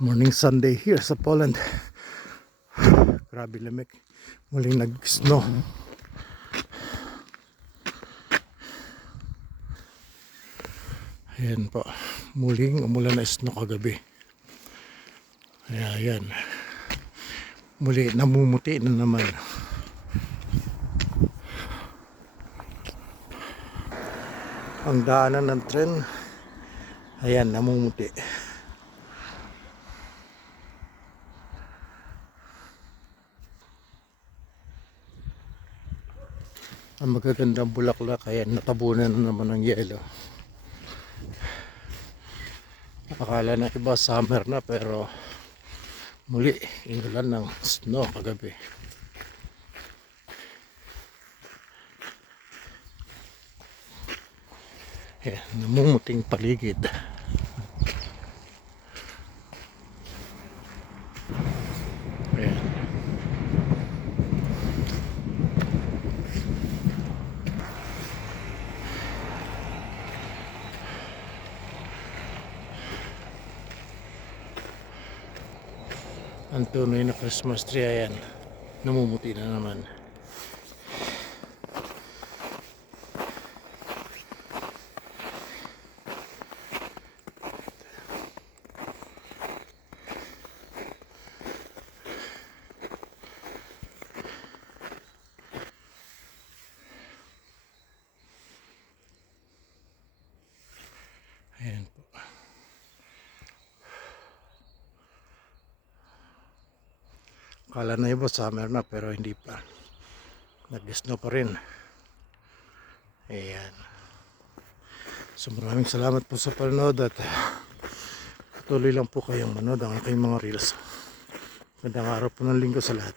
Morning Sunday here sa Poland. Grabe lamig. Muling nag-snow. Ayan po. Muling umulan na snow kagabi. Ayan. Muli namumuti na naman. Ang daanan ng tren. Ayan, namumuti. Ang magagandang bulaklak, kaya natabunan na naman ng yelo. Akala na iba summer na, pero muli inulan ng snow kagabi. Ayan, namumuting paligid. Ayan. Ang tunay na Christmas tree, ayan, namumuti na naman. Ayan po. Kala na iba summer na, pero hindi pa. Nag-snow pa rin. Ayan. So maraming salamat po sa panonood at patuloy lang po kayong manood ang aking mga reels. Magandang araw po ng linggo sa lahat.